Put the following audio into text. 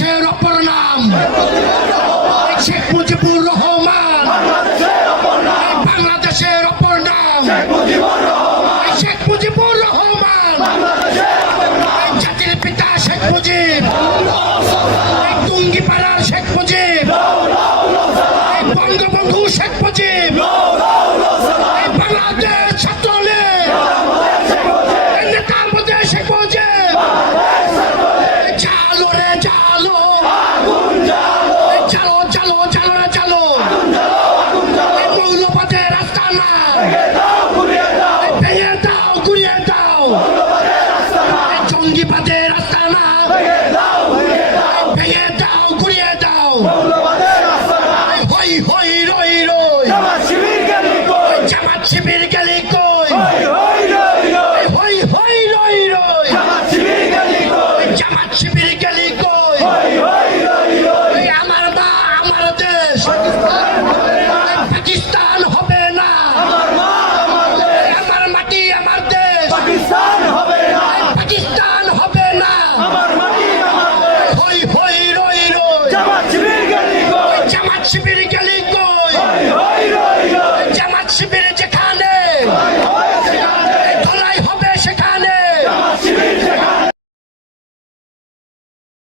বাংলাদেশের অপর নাম শেখ মুজিবুর রহমান। বাংলাদেশের অপর নাম শেখ মুজিবুর রহমান। জাতির পিতা শেখ মুজিব, টুঙ্গিপাড়ার শেখ মুজিব, বঙ্গবন্ধু শেখ মুজিব, বাংলাদেশ ছাত্রলীগ নেতার মধ্যে শেখ মুজিব। চালো রে চালো, চালো চালো চালো রে চালো, মৌলবাদের রাস্তা না ভেঙে দাও ঘুরিয়ে দাও, জঙ্গিবাদের রাস্তা না ভেঙে দাও ঘুরিয়ে দাও। হই হই রই রই জামাত শিবির গেলি কই, হই হই রই রই জামাত শিবির গেলি কই। আমার মা আমার দেশ পাকিস্তান হবে না, আমার মাটি আমার দেশ পাকিস্তান হবে না। হই হই রই রই জামাত শিবির গেলি